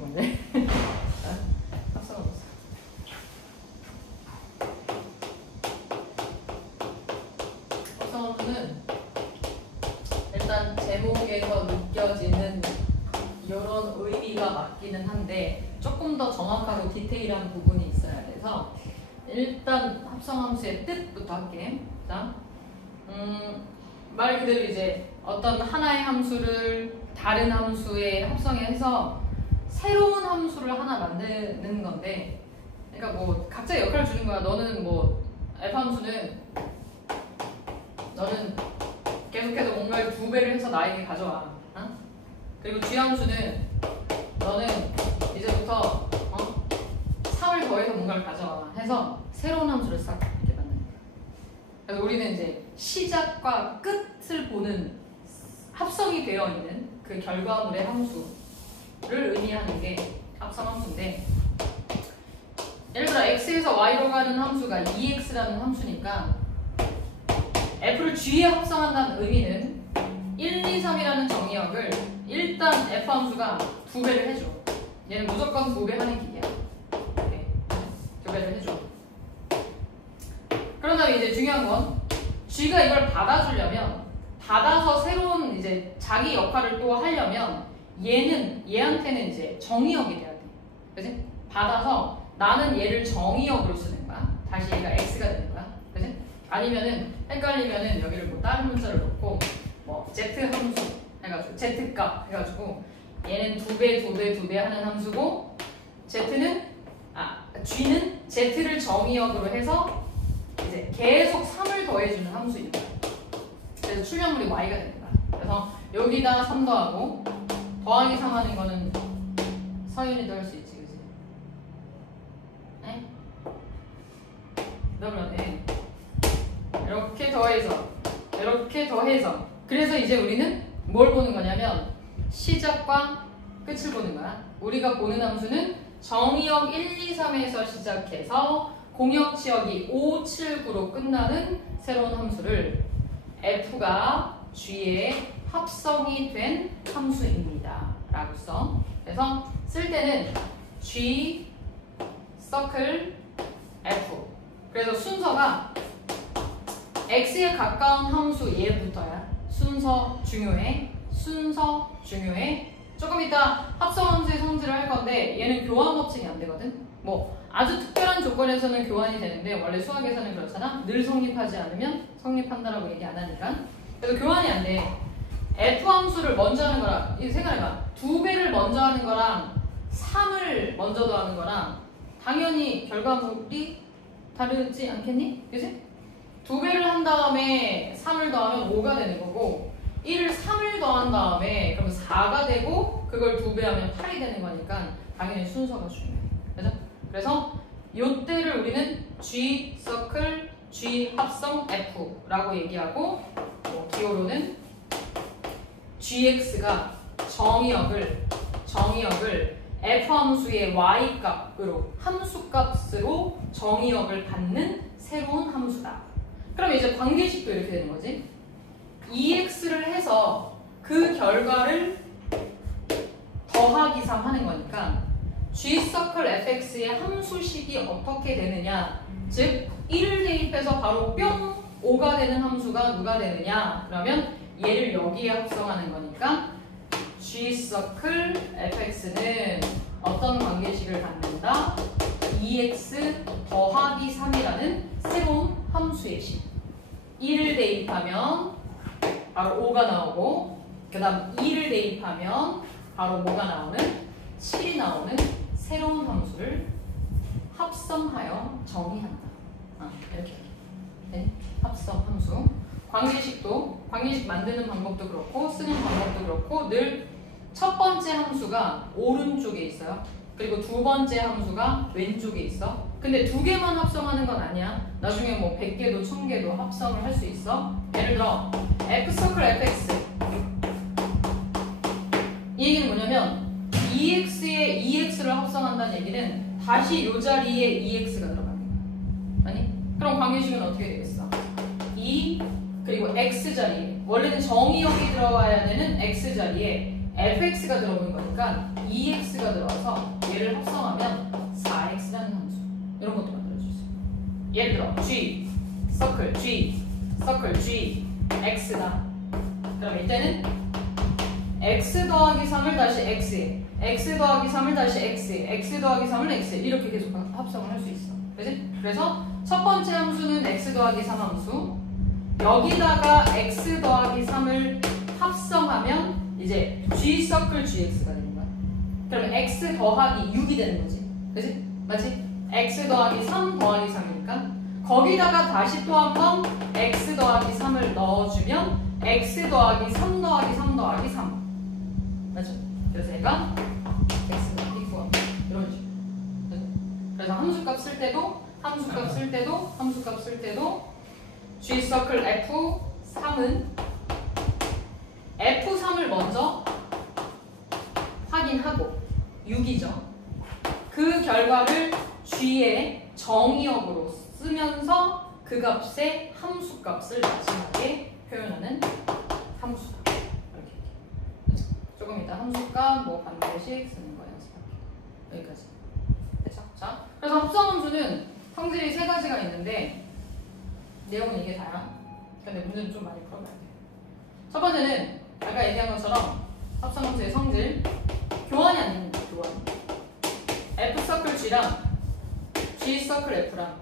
뭔데? 합성함수. 합성함수는 일단 제목에서 느껴지는 이런 의미가 맞기는 한데 조금 더 정확하고 디테일한 부분이 있어야 돼서 일단 합성함수의 뜻부터 할게. 자, 말 그대로 이제 어떤 하나의 함수를 다른 함수에 합성해서 새로운 함수를 하나 만드는 건데, 그러니까 뭐 각자 역할을 주는 거야. 너는 뭐 f 함수는 너는 계속해서 뭔가를 2배를 해서 나에게 가져와. 어? 그리고 g 함수는 너는 이제부터 3을 더해서 뭔가를 가져와 해서 새로운 함수를 싹 이렇게 만드는 거야. 그래서 우리는 이제 시작과 끝을 보는 합성이 되어 있는 그 결과물의 함수를 의미하는 게 합성함수인데, 예를 들어 x에서 y로 가는 함수가 2x라는 함수니까 f를 g에 합성한다는 의미는 1, 2, 3이라는 정의역을 일단 f 함수가 2배를 해줘. 얘는 무조건 2배 하는 길이야. 네. 2배를 해줘. 그런 다음에 이제 중요한 건 g가 이걸 받아주려면, 받아서 새로운 이제 자기 역할을 또 하려면 얘한테는 이제 정의역이 돼야 돼. 그지? 받아서 나는 얘를 정의역으로 쓰는 거야. 다시 얘가 x가 되는 거야. 그지? 아니면은 헷갈리면은 여기를 뭐 다른 문자를 놓고 뭐 z 함수 해가지고 z 값 해가지고 얘는 2배 하는 함수고 g는 z를 정의역으로 해서 이제 계속 3을 더해주는 함수입니다. 그래서 출력물이 y가 되는 거야. 그래서 여기다 3 더하고 더하기 3 하는 거는 서윤이도 할 수 있지, 그치? 네? 그러면 이렇게 더해서 그래서 이제 우리는 뭘 보는 거냐면 시작과 끝을 보는 거야. 우리가 보는 함수는 정의역 1, 2, 3에서 시작해서 공역 지역이 5, 7, 9로 끝나는 새로운 함수를 f가 g에 합성이 된 함수입니다 라고 써. 그래서 쓸 때는 g circle f. 그래서 순서가 x에 가까운 함수 얘부터야. 순서 중요해. 조금 이따 합성함수의 성질을 할 건데 얘는 교환 법칙이 안 되거든. 뭐 아주 특별한 조건에서는 교환이 되는데 원래 수학에서는 그렇잖아. 늘 성립하지 않으면 성립한다라고 얘기 안 하니까. 그래서 교환이 안 돼. f 함수를 먼저 하는 거랑, 생각해봐. 2배를 먼저 하는 거랑 3을 먼저 더하는 거랑 당연히 결과물이 다르지 않겠니? 그치? 2배를 한 다음에 3을 더하면 5가 되는 거고, 1을 3을 더한 다음에 그럼 4가 되고 그걸 2배 하면 8이 되는 거니까 당연히 순서가 중요해. 그죠? 그래서 요때를 우리는 G 서클 G 합성 F라고 얘기하고, 뭐 기호로는 GX가 정의역을 F 함수의 Y 값으로, 함수 값으로 정의역을 받는 새로운 함수다. 그럼 이제 관계식도 이렇게 되는 거지. EX를 해서 그 결과를 더하기 3 하는 거니까 G 서클 fx의 함수식이 어떻게 되느냐, 즉 1을 대입해서 바로 뿅 5가 되는 함수가 누가 되느냐, 그러면 얘를 여기에 합성하는 거니까 G 서클 fx는 어떤 관계식을 갖는다? 2x 더하기 3이라는 새로운 함수의 식. 1을 대입하면 바로 5가 나오고, 그 다음 2를 대입하면 바로 뭐가 나오는? 7이 나오는 새로운 함수를 합성하여 정의한다. 이렇게. 네, 합성 함수. 관계식 만드는 방법도 그렇고 쓰는 방법도 그렇고 늘 첫 번째 함수가 오른쪽에 있어요. 그리고 두 번째 함수가 왼쪽에 있어. 근데 2개만 합성하는 건 아니야. 나중에 뭐 100개도 1000개도 합성을 할 수 있어. 예를 들어 f 서클 fx, 이 얘기는 뭐냐면 2x에 2x를 합성한다는 얘기는 다시 이 자리에 2x가 들어가는 거야. 아니? 그럼 관계식은 어떻게 되겠어? 2 그리고 x 자리에, 원래는 정의역이 들어와야 되는 x 자리에 fx가 들어오는 거니까 2x가 들어와서 해서 얘를 합성하면 4x라는 함수. 이런 것도 만들어줄 수 있어요. 예를 들어 g, 서클 g, 서클 g, x다. 그럼 이때는 x 더하기 3을 다시 x에, x 더하기 3을 다시 x에, x 더하기 3을 x에 이렇게 계속 합성을 할 수 있어. 그치? 그래서 첫 번째 함수는 x 더하기 3 함수, 여기다가 x 더하기 3을 합성하면 이제 g 서클 gx가 되는 거야. 그럼 x 더하기 6이 되는 거지. 그치? 맞지? x 더하기 3 더하기 3이니까 거기다가 다시 또 한 번 x 더하기 3을 넣어주면 x 더하기 3 더하기 3 더하기 3. 맞죠? 그래서 얘가 x 더하기 9 이런 식으로. 그래서 함수값 쓸 때도 함수값 쓸 때도 g 서클 f3은 f3을 먼저 확인하고 6이죠. 그 결과를 g의 정의역으로 쓰면서 그 값의 함수값을 마지막에 표현하는 함수다. 이렇게. 조금 이따 함수값 뭐 반드시 쓰는 거 연습할게요. 여기까지. 됐죠? 자, 그래서 합성함수는 성질이 3가지가 있는데 내용은 이게 다야. 근데 문제는 좀 많이 풀어봐야 돼. 첫 번째는 아까 얘기한 것처럼 합성함수의 성질 교환이 아닙니다. 교환. f 서클 g랑 g 서클 f랑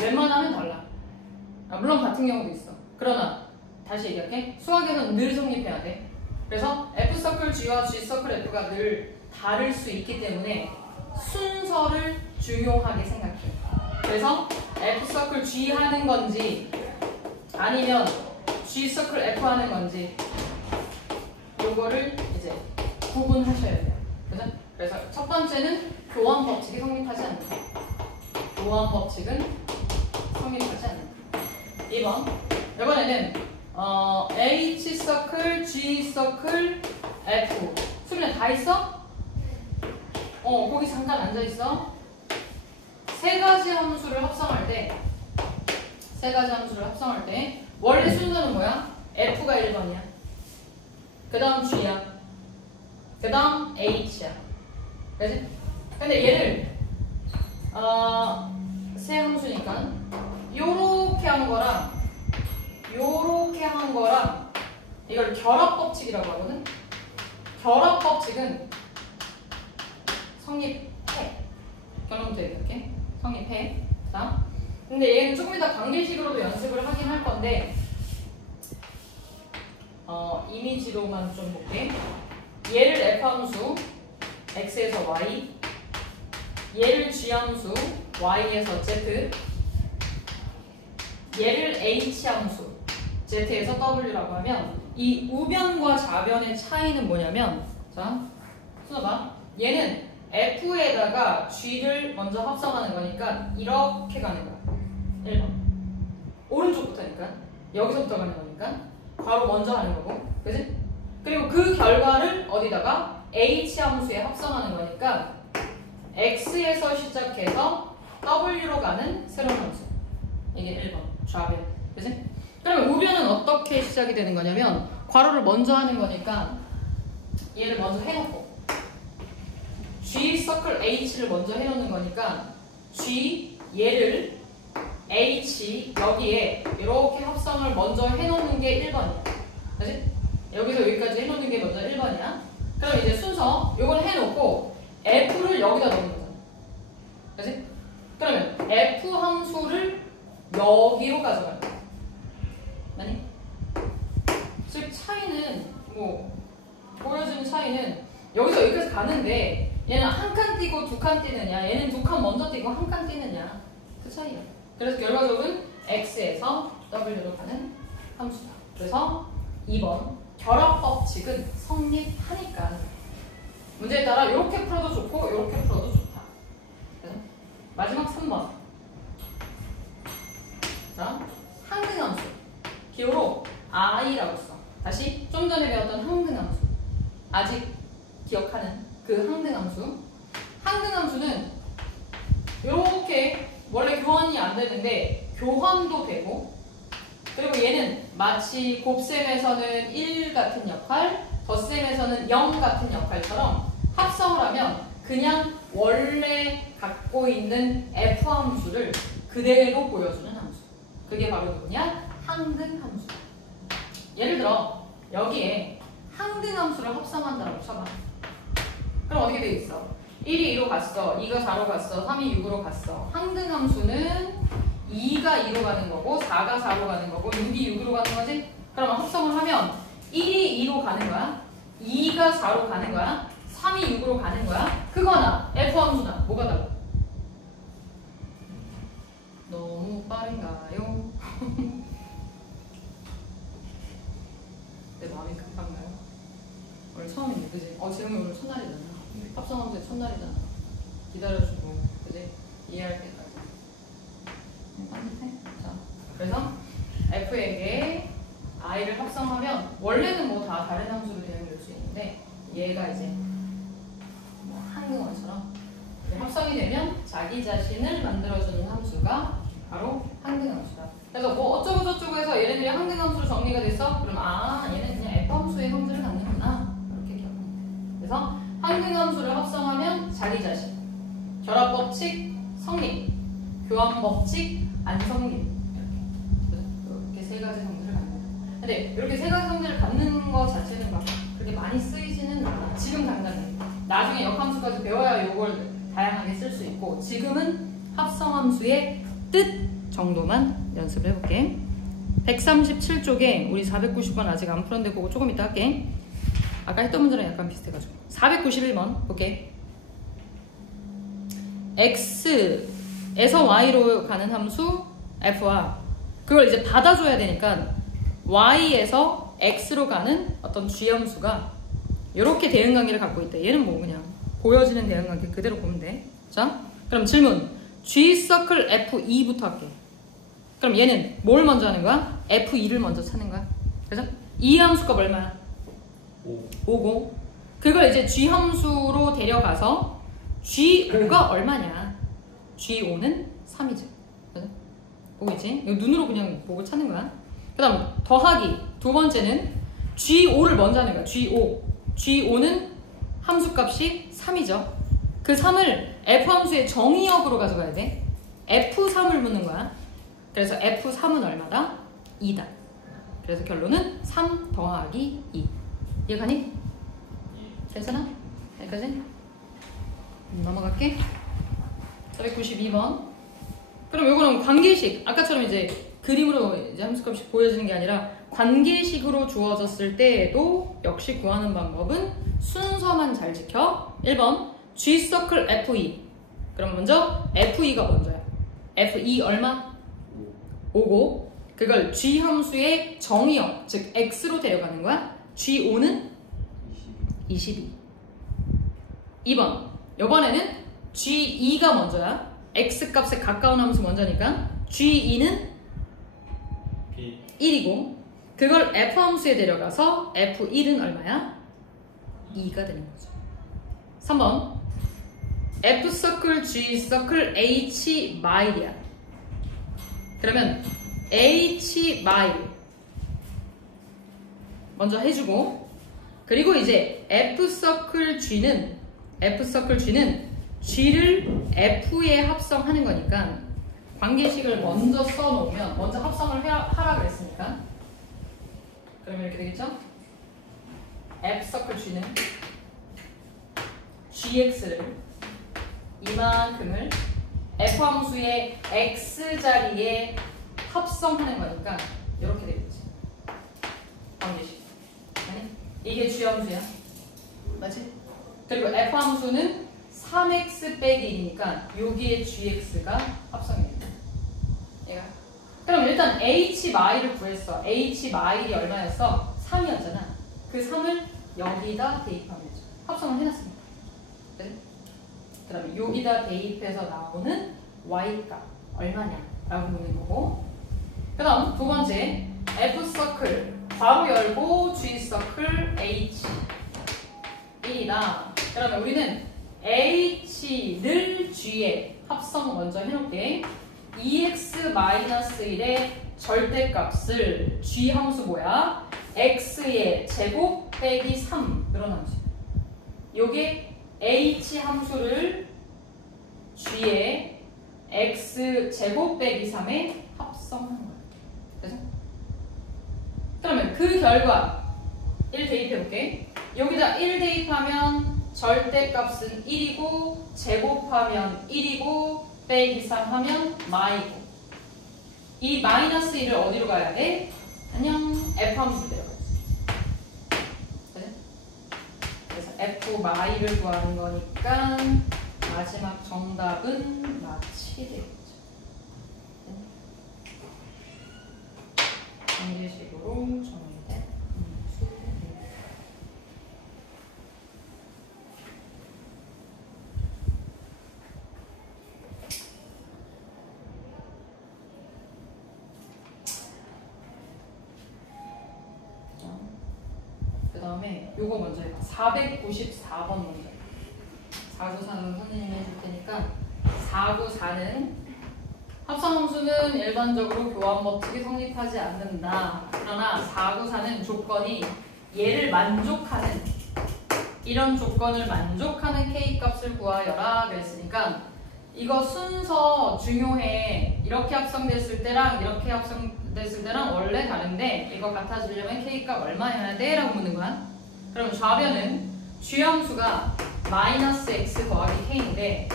웬만하면 달라. 물론 같은 경우도 있어. 그러나 다시 얘기할게. 수학에서는 늘 성립해야 돼. 그래서 f 서클 g와 g 서클 f가 늘 다를 수 있기 때문에 순서를 중요하게 생각해. 그래서 f 서클 g 하는 건지 아니면 g 서클 f 하는 건지 요거를 이제 구분하셔야 돼요. 그죠? 그래서 첫 번째는 교환 법칙이 성립하지 않는다. 교환 법칙은 성립하지 않는다. 2번. 이번에는 H 서클, G 서클, F. 수빈아 다 있어? 거기 잠깐 앉아 있어. 3가지 함수를 합성할 때 원래 순서는 뭐야? F가 1번이야. 그 다음 G야. 그 다음 H야. 그치? 근데 얘를 세 함수니까 요렇게 한 거랑 이걸 결합법칙이라고 하거든? 결합법칙은 성립해. 결론부터 얘기할게. 성립해. 자, 근데 얘는 조금 이따 관계식으로도 연습을 하긴 할 건데 이미지로만 좀 볼게. 얘를 F함수 X에서 Y, 얘를 G함수 Y에서 Z, 얘를 H함수 Z에서 W라고 하면 이 우변과 좌변의 차이는 뭐냐면, 자, 써봐. 얘는 F에다가 G를 먼저 합성하는 거니까 이렇게 가는 거야. 1번. 오른쪽부터니까. 여기서부터 가는 거니까. 바로 먼저 하는 거고. 그치? 그리고 그 결과를 어디다가 H함수에 합성하는 거니까 X에서 시작해서 W로 가는 새로운 함수. 이게 1번. 좌변. 그치? 그러면 우변은 어떻게 시작이 되는 거냐면 괄호를 먼저 하는 거니까 얘를 먼저 해놓고 G 서클 H를 먼저 해놓는 거니까 G 얘를 H 여기에 이렇게 합성을 먼저 해놓는 게 1번이야. 그치? 여기서 여기까지 해놓는 게 먼저 1번이야. 그럼 이제 순서 이걸 해놓고 F를 여기다 넣는 거잖아. 그치? 그러면 F 함수를 여기로 가져갈 거야. 맞니? 즉 차이는 뭐 보여주는 차이는 여기서 여기까지 가는데 얘는 한 칸 띄고 두 칸 띄느냐, 얘는 두 칸 먼저 띄고 한 칸 띄느냐, 그 차이야. 그래서 결과적으로는 X에서 W로 가는 함수다. 그래서 2번 결합법칙은 성립하니까 문제에 따라 이렇게 풀어도 좋고 이렇게 풀어도 좋다. 그래서 마지막 3번. 자, 항등함수. 기호로 I라고 써. 다시 좀 전에 배웠던 항등함수. 아직 기억하는 그 항등함수. 항등함수는 이렇게 원래 교환이 안 되는데 교환도 되고, 그리고 얘는 마치 곱셈에서는 1 같은 역할, 덧셈에서는 0 같은 역할처럼 합성을 하면 그냥 원래 갖고 있는 f 함수를 그대로 보여주는 함수. 그게 바로 누구냐? 항등 함수. 예를 들어 여기에 항등 함수를 합성한다고 쳐봐. 그럼 어떻게 돼 있어? 1이 2로 갔어, 2가 4로 갔어, 3이 6으로 갔어. 항등 함수는 2가 2로 가는 거고 4가 4로 가는 거고 6이 6으로 가는 거지? 그럼 합성을 하면 1이 2로 가는 거야, 2가 4로 가는 거야, 3이 6으로 가는 거야. 그거나 F 함수나 뭐가 달라? 너무 빠른가요? 내 마음이 급한가요? 오늘 처음인데 그지? 지금이 오늘 첫날이잖아. 합성함수의 첫날이잖아. 기다려주고 그지? 이해할 때까지. 따뜻해? 자, 그래서 F에게 I를 합성하면 원래는 뭐 다 다른 함수로 대응될 수 있는데 얘가 이제 뭐 항등원처럼 합성이 되면 자기 자신을 만들어주는 함수가 바로 항등함수다. 그래서 뭐 어쩌고 저쩌고 해서 얘네들이 항등함수로 정리가 됐어? 그럼 얘는 그냥 F함수의 형태를 갖는구나. 이렇게 기억하면 돼. 그래서 항등함수를 합성하면 자기 자신, 결합법칙 성립, 교환법칙 안 성립, 이렇게 세 가지 성질을 갖는 거야. 근데 이렇게 세 가지 성질을 갖는 거 자체는 막 그렇게 많이 쓰이지는 않아. 지금 당장은. 나중에 역함수까지 배워야 이걸 다양하게 쓸 수 있고, 지금은 합성함수의 뜻 정도만 연습을 해볼게. 137쪽에 우리 490번 아직 안 풀었는데 그거 조금 이따 할게. 아까 했던 문제랑 약간 비슷해가지고. 491번 볼게. x에서 y로 가는 함수 f와 그걸 이제 받아줘야 되니까 y에서 x로 가는 어떤 g 함수가 이렇게 대응관계를 갖고 있대. 얘는 뭐 그냥 보여지는 대응관계 그대로 보면 돼. 자, 그럼 질문. g 서클 f2부터 할게. 그럼 얘는 뭘 먼저 하는 거야? f2를 먼저 찾는 거야. 그래서 이 함수값 얼마야? 5고 그걸 이제 g 함수로 데려가서 g5가 얼마냐? g5는 3이죠. 보이지? 이거 눈으로 그냥 보고 찾는 거야. 그 다음 더하기 두 번째는 g5를 먼저 하는 거야. g5는 함수값이 3이죠. 그 3을 f함수의 정의역으로 가져가야 돼. f3을 묻는 거야. 그래서 f3은 얼마다? 2다. 그래서 결론은 3 더하기 2. 이해가니? 괜찮아? 여기까지? 넘어갈게. 492번. 그럼 요거는 관계식. 아까처럼 이제 그림으로 이제 함수값이 보여지는 게 아니라 관계식으로 주어졌을 때에도 역시 구하는 방법은 순서만 잘 지켜. 1번 G 서클 F2. 그럼 먼저 F2가 먼저야. F2 얼마? 5고 그걸 G 함수의 정의역, 즉 X로 데려가는 거야. G5는 22. 2번 이번에는 G2가 먼저야. X값에 가까운 함수 먼저니까 G2는 1이고 그걸 F함수에 데려가서 F1은 얼마야? 2가 되는 거죠. 3번 F 서클 G 서클 H 마일이야. 그러면 H 마일 먼저 해주고 그리고 이제 F 서클 G는 G를 F에 합성하는 거니까 관계식을 먼저 써놓으면 먼저 합성을 하라 그랬으니까 그러면 이렇게 되겠죠? F 서클 G는 GX를 이만큼을 F 함수의 X 자리에 합성하는 거니까 이렇게 되겠지. 관계식. 이게 G 함수야. 맞지? 그리고 F 함수는 3x 빼기 1이니까 여기에 gx가 합성이 됩니다. 얘가. 그럼 일단 h 마일을 구했어. h 마일이 얼마였어? 3이었잖아. 그 3을 여기다 대입하면 되죠. 합성을 해놨습니다. 네? 그 다음에 여기다 대입해서 나오는 y값 얼마냐 라고 보는 거고 그 다음 두 번째 f 서클 괄호 열고 g 서클 h 1이다. 그러면 우리는 h를 g에 합성 먼저 해놓을게. 2x-1의 절대값을 g 함수 뭐야? x의 제곱 빼기 3 늘어나지. 요게 h 함수를 g의 x 제곱 빼기 3에 합성한 거야. 그죠? 그러면 그 결과 1 대입해볼게. 여기다 1 대입하면 절대값은 1이고 제곱하면 1이고 빼기 3 하면 마이고, 이 마이너스 1을 어디로 가야 돼? 안녕, f 함수로 내려가야지. 그래? 그래서 f 마이를 구하는 거니까 마지막 정답은 마치 되겠죠. 관계식으로 정의된 함수. 그 다음에 요거 먼저 해봐. 494번 먼저. 494는 선생님이 해줄 테니까, 494는 합성함수는 일반적으로 교환 법칙이 성립하지 않는다. 그러나 494는 조건이 얘를 만족하는, 이런 조건을 만족하는 K값을 구하여라 그랬으니까 이거 순서 중요해. 이렇게 합성됐을 때랑 이렇게 합성됐을 때랑 원래 다른데 이거 같아지려면 K값 얼마 해야 돼? 라고 묻는 거야. 그럼 좌변은 G함수가 마이너스 X 더하기 K인데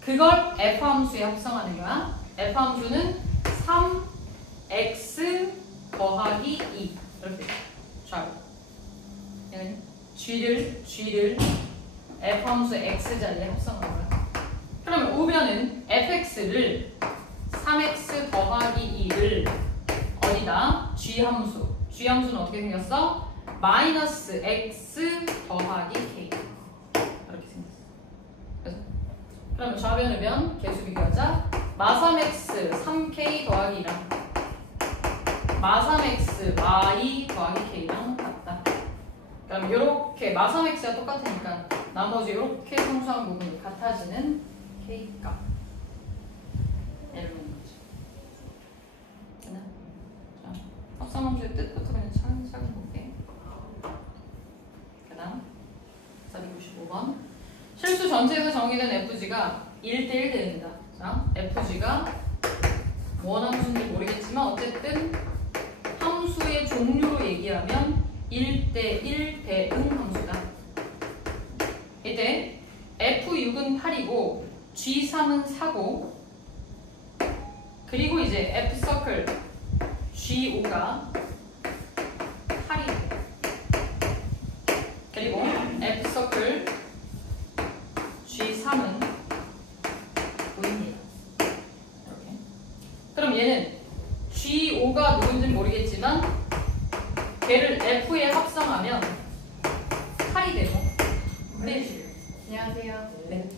그걸 F함수에 합성하는 거야. F함수는 3X 더하기 2 이렇게 좌변. 얘는 G를 F함수 X 자리에 합성하는 거야. 그러면 우변은 fx를 3x 더하기 2를 어디다? g함수는 어떻게 생겼어? 마이너스 x 더하기 k 이렇게 생겼어. 그래서 그러면 좌변 우변 계수 비교하자. 마3x 3k 더하기 2랑 마3x 마2 더하기 k랑 같다. 그럼 이렇게 마3x가 똑같으니까 나머지 이렇게 상수한 부분이 같아지는 K값. 얘를 보는 거죠. 됐나? 자, 합성함수의 뜻부터 그냥 차근차근 볼게. 그 다음 495번. 실수 전체에서 정의된 FG가 1대1 됩니다. 자, FG가 뭔 함수인지 모르겠지만 어쨌든 함수의 종류로 얘기하면 1대1 대응 함수다. 이때 F6은 8이고 G3은 4고, 그리고 이제 F서클 G5가 8이 돼. 그리고 F서클 G3은 9입니다. 이렇게. 그럼 얘는 G5가 누군지 모르겠지만 걔를 F에 합성하면 8이 되고. 네. 안녕하세요. 네.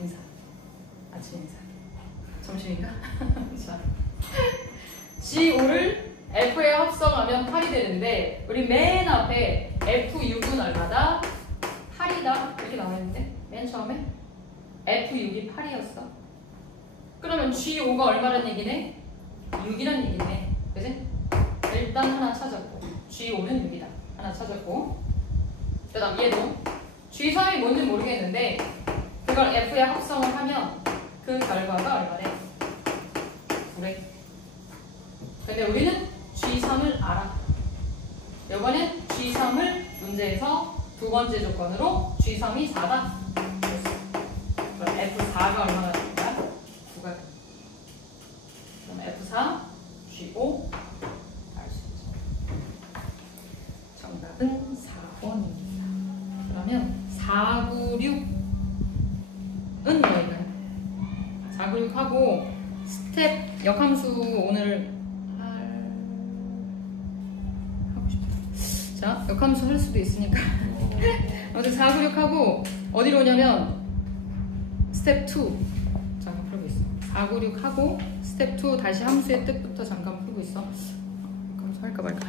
인사. 아침 인사. 점심인가? 자, G5를 F에 합성하면 8이 되는데 우리 맨 앞에 F6은 얼마다? 8이다 이렇게 나와있는데 맨 처음에 F6이 8이었어. 그러면 G5가 얼마란 얘기네? 6이란 얘기네. 그지? 일단 하나 찾았고 G5는 6이다. 하나 찾았고, 그 다음 얘도 G3이 뭔지 모르겠는데 그걸 F에 합성을 하면 그 결과가 얼마래? 9래. 근데 우리는 G3을 알아. 이번엔 G3을 문제에서 두 번째 조건으로 G3이 4다. 그럼 F4가 얼마나 될까? 9가. 그럼 F4, G5 알 수 있죠. 정답은 4번입니다. 그러면 496은 뭐일까요? 496하고 스텝 역함수 오늘 하고 싶다. 자, 역함수 할 수도 있으니까 아무튼 496하고 어디로 오냐면 스텝 2. 잠깐 풀고 있어. 496하고 스텝 2 다시 함수의 뜻부터 잠깐 풀고 있어. 역함수 할까 말까.